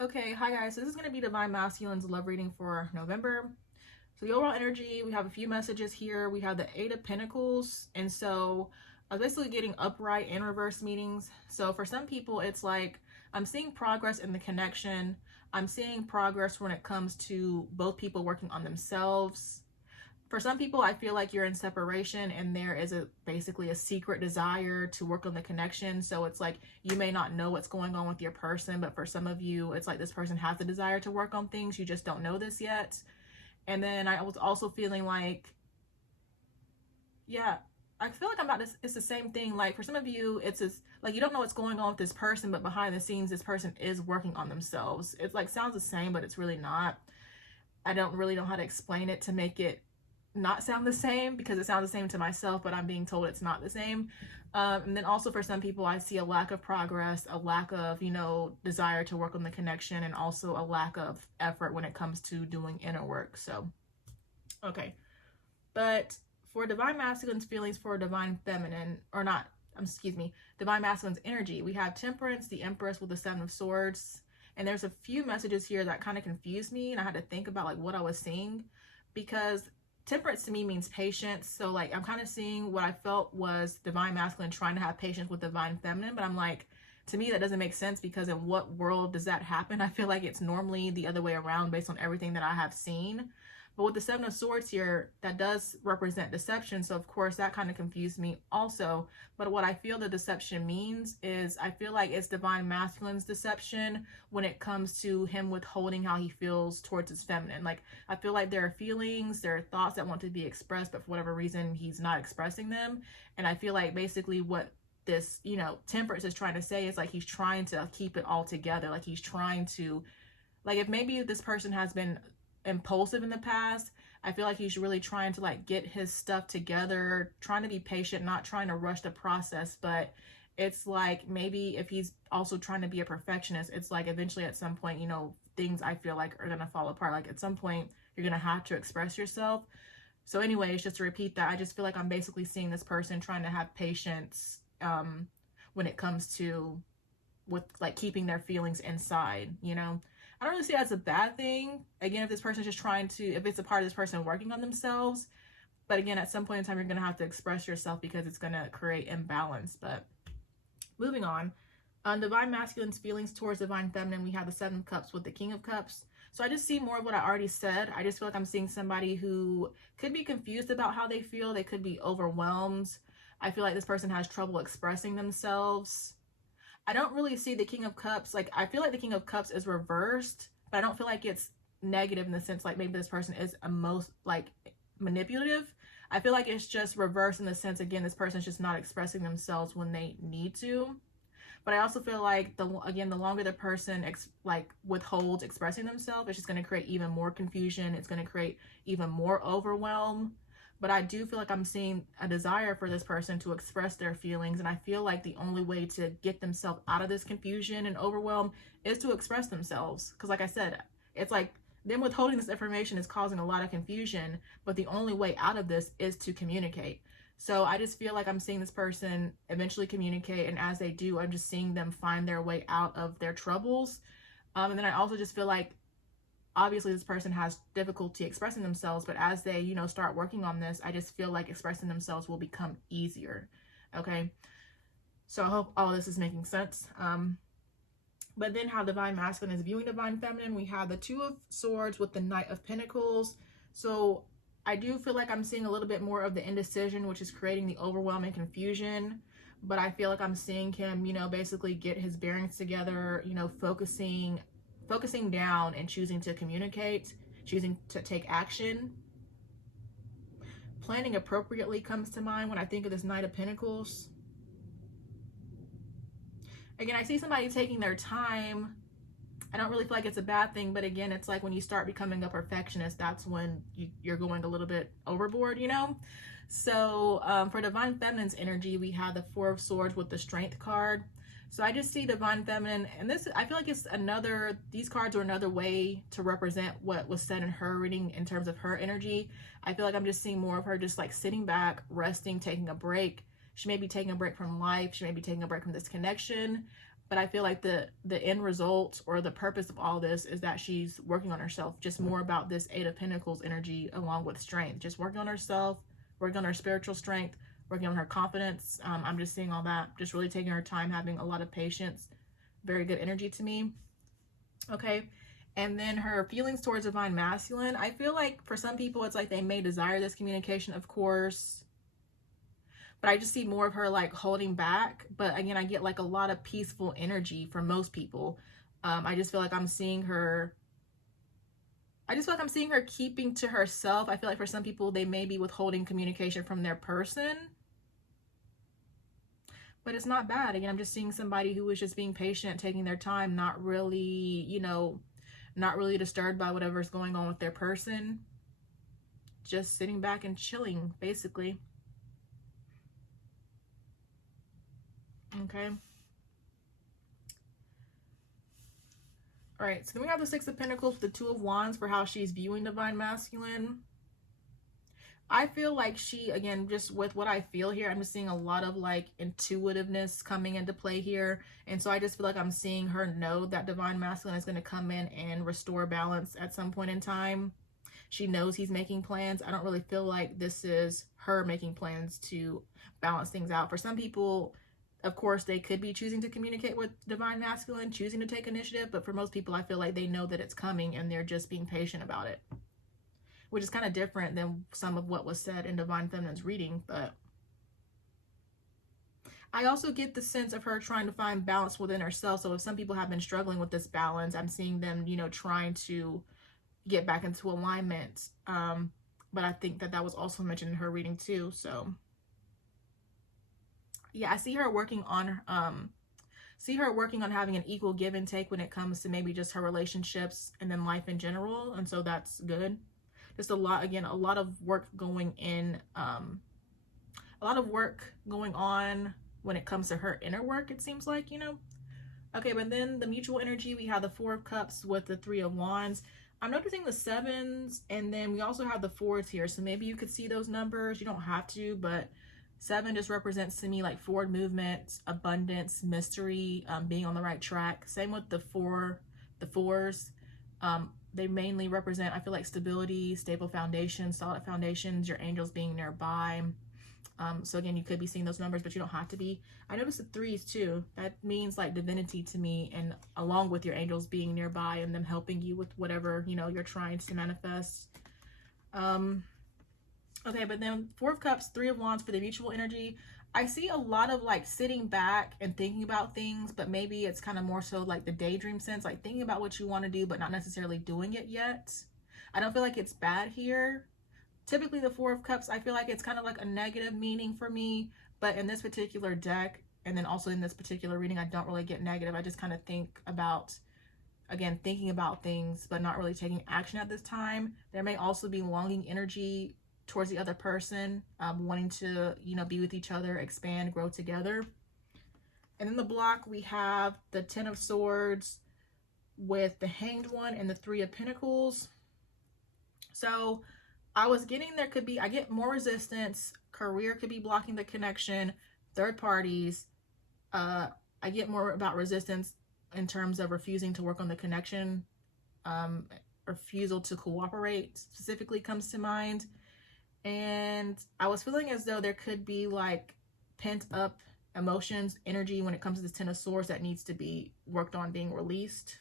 Okay, hi guys. So this is going to be Divine Masculine's love reading for November. So the overall energy, we have a few messages here. We have the Eight of Pentacles. And so I was basically getting upright and reverse meetings. So for some people, it's like I'm seeing progress in the connection. I'm seeing progress when it comes to both people working on themselves. For some people, I feel like you're in separation and there is basically a secret desire to work on the connection. So it's like you may not know what's going on with your person, but for some of you, it's like this person has the desire to work on things. You just don't know this yet. And then I was also feeling like, yeah, I feel like I'm about this. It's the same thing. Like for some of you, it's just like you don't know what's going on with this person, but behind the scenes, this person is working on themselves. It's like sounds the same, but it's really not. I don't really know how to explain it to make it not sound the same, because it sounds the same to myself, but I'm being told it's not the same. And then also for some people, I see a lack of progress, a lack of, desire to work on the connection, and also a lack of effort when it comes to doing inner work. So, okay. But for Divine Masculine's feelings for Divine Feminine, or not, excuse me, Divine Masculine's energy, we have Temperance, the Empress with the Seven of Swords. And there's a few messages here that kind of confused me, and I had to think about like what I was seeing, because Temperance to me means patience. So like I'm kind of seeing what I felt was Divine Masculine trying to have patience with Divine Feminine, but I'm like, to me that doesn't make sense, because in what world does that happen? I feel like it's normally the other way around based on everything that I have seen. But with the Seven of Swords here, that does represent deception. So of course that kind of confused me also. But what I feel the deception means is I feel like it's Divine Masculine's deception when it comes to him withholding how he feels towards his feminine. Like I feel like there are feelings, there are thoughts that want to be expressed, but for whatever reason he's not expressing them. And I feel like basically what this, Temperance is trying to say is like he's trying to keep it all together. Like he's trying to, like if maybe this person has been impulsive in the past, I feel like he's really trying to like get his stuff together, trying to be patient, not trying to rush the process. But it's like maybe if he's also trying to be a perfectionist, it's like eventually at some point, things I feel like are gonna fall apart. Like at some point you're gonna have to express yourself. So anyways, just to repeat that, I just feel like I'm basically seeing this person trying to have patience when it comes to with like keeping their feelings inside. I don't really see it as a bad thing. Again, if this person's just trying to, if it's a part of this person working on themselves, but again, at some point in time, you're going to have to express yourself because it's going to create imbalance. But moving on, Divine Masculine's feelings towards Divine Feminine, we have the Seven of Cups with the King of Cups. So I just see more of what I already said. I just feel like I'm seeing somebody who could be confused about how they feel. They could be overwhelmed. I feel like this person has trouble expressing themselves. I don't really see the King of Cups. Like, I feel like the King of Cups is reversed, but I don't feel like it's negative in the sense like maybe this person is like manipulative. I feel like it's just reversed in the sense, again, this person is just not expressing themselves when they need to. But I also feel like the longer the person withholds expressing themselves, it's just going to create even more confusion. It's going to create even more overwhelm. But I do feel like I'm seeing a desire for this person to express their feelings. And I feel like the only way to get themselves out of this confusion and overwhelm is to express themselves. Because like I said, it's like them withholding this information is causing a lot of confusion. But the only way out of this is to communicate. So I just feel like I'm seeing this person eventually communicate. And as they do, I'm just seeing them find their way out of their troubles. And then I also just feel like obviously this person has difficulty expressing themselves, but as they, start working on this, I just feel like expressing themselves will become easier. Okay. So I hope all of this is making sense. But then how Divine Masculine is viewing Divine Feminine, we have the Two of Swords with the Knight of Pentacles. So I do feel like I'm seeing a little bit more of the indecision, which is creating the overwhelming confusion. But I feel like I'm seeing him, basically get his bearings together, focusing down and choosing to communicate, choosing to take action. Planning appropriately comes to mind when I think of this Knight of Pentacles. Again, I see somebody taking their time. I don't really feel like it's a bad thing, but again, it's like when you start becoming a perfectionist, that's when you're going a little bit overboard, So for Divine Feminine's energy, we have the Four of Swords with the Strength card. So I just see Divine Feminine, and this, I feel like it's these cards are another way to represent what was said in her reading in terms of her energy. I feel like I'm just seeing more of her just like sitting back, resting, taking a break. She may be taking a break from life. She may be taking a break from this connection. But I feel like the end result or the purpose of all this is that she's working on herself. Just more about this Eight of Pentacles energy along with strength. Just working on herself, working on her spiritual strength, working on her confidence. I'm just seeing all that. Just really taking her time, having a lot of patience. Very good energy to me. Okay. And then her feelings towards divine masculine. I feel like for some people, it's like they may desire this communication, of course. But I just see more of her like holding back. But again, I get like a lot of peaceful energy from most people. I just feel like I'm seeing her. I just feel like I'm seeing her keeping to herself. I feel like for some people, they may be withholding communication from their person. But it's not bad. Again, I'm just seeing somebody who is just being patient, taking their time, not really, you know, not really disturbed by whatever's going on with their person. Just sitting back and chilling, basically. Okay. All right, so then we have the Six of Pentacles, the Two of Wands for how she's viewing divine masculine. I feel like she, again, just with what I feel here, I'm just seeing a lot of like intuitiveness coming into play here. And so I just feel like I'm seeing her know that divine masculine is going to come in and restore balance at some point in time. She knows he's making plans. I don't really feel like this is her making plans to balance things out. For some people, of course, they could be choosing to communicate with divine masculine, choosing to take initiative. But for most people, I feel like they know that it's coming and they're just being patient about it, which is kind of different than some of what was said in Divine Feminine's reading. But I also get the sense of her trying to find balance within herself. So if some people have been struggling with this balance, I'm seeing them, you know, trying to get back into alignment. But I think that that was also mentioned in her reading too. So yeah, I see her working on having an equal give and take when it comes to maybe just her relationships and then life in general. And so that's good. Just a lot, again, a lot of work going in, a lot of work going on when it comes to her inner work, it seems like, you know. Okay, but then the mutual energy, we have the Four of Cups with the Three of Wands. I'm noticing the sevens, and then we also have the fours here. So maybe you could see those numbers. You don't have to, but 7 just represents to me like forward movement, abundance, mystery, being on the right track. Same with the fours. They mainly represent, I feel like, stability, stable foundations, solid foundations, your angels being nearby. So again, you could be seeing those numbers, but you don't have to be. I noticed the 3s too. That means like divinity to me, and along with your angels being nearby and them helping you with whatever, you know, you're trying to manifest. Okay, but then 4 of Cups, 3 of Wands for the mutual energy. I see a lot of like sitting back and thinking about things, but maybe it's kind of more so like the daydream sense, like thinking about what you want to do, but not necessarily doing it yet. I don't feel like it's bad here. Typically the 4 of Cups, I feel like it's kind of like a negative meaning for me, but in this particular deck, and then also in this particular reading, I don't really get negative. I just kind of think about, again, thinking about things, but not really taking action at this time. There may also be longing energy towards the other person, wanting to, you know, be with each other, expand, grow together. And in the block, we have the 10 of Swords with the Hanged One and the 3 of Pentacles. So I was getting, I get more resistance. Career could be blocking the connection. Third parties. I get more about resistance in terms of refusing to work on the connection. Refusal to cooperate specifically comes to mind. And I was feeling as though there could be like pent up emotions, energy when it comes to this 10 of Swords that needs to be worked on being released.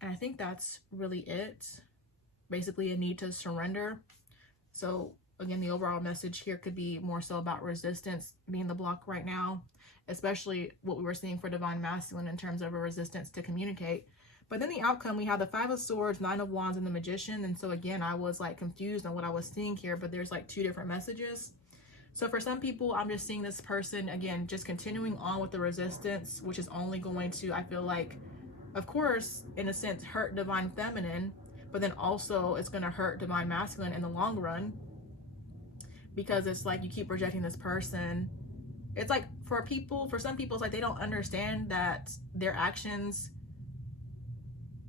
And I think that's really it. Basically a need to surrender. So again, the overall message here could be more so about resistance being the block right now, especially what we were seeing for divine masculine in terms of a resistance to communicate. But then the outcome, we have the 5 of Swords, 9 of Wands, and the Magician. And so again, I was like confused on what I was seeing here, but there's like 2 different messages. So for some people, I'm just seeing this person, again, just continuing on with the resistance, which is only going to, I feel like, of course, in a sense, hurt divine feminine, but then also it's going to hurt divine masculine in the long run, because it's like you keep rejecting this person. It's like for some people, it's like they don't understand that their actions,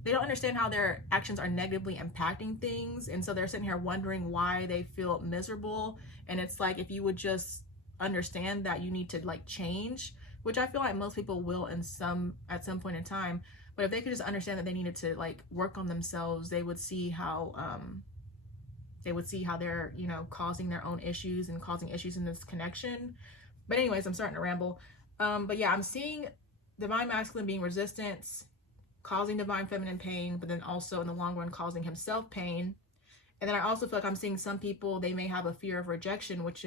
they don't understand how their actions are negatively impacting things. And so they're sitting here wondering why they feel miserable. And it's like, if you would just understand that you need to like change, which I feel like most people will at some point in time. But if they could just understand that they needed to like work on themselves, they would see how they're, you know, causing their own issues and causing issues in this connection. But anyways, I'm starting to ramble. But yeah, I'm seeing divine masculine being resistance, causing divine feminine pain, but then also in the long run causing himself pain. And then I also feel like I'm seeing some people, they may have a fear of rejection, which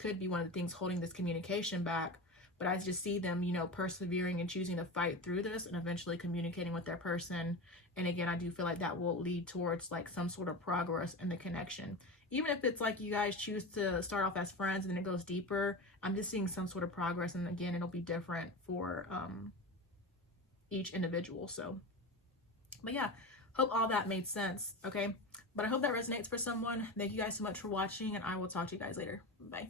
could be one of the things holding this communication back. But I just see them, you know, persevering and choosing to fight through this and eventually communicating with their person. And again, I do feel like that will lead towards like some sort of progress in the connection. Even if it's like you guys choose to start off as friends and then it goes deeper, I'm just seeing some sort of progress. And again, it'll be different for each individual. So, but yeah, hope all that made sense. Okay. But I hope that resonates for someone. Thank you guys so much for watching, and I will talk to you guys later. Bye.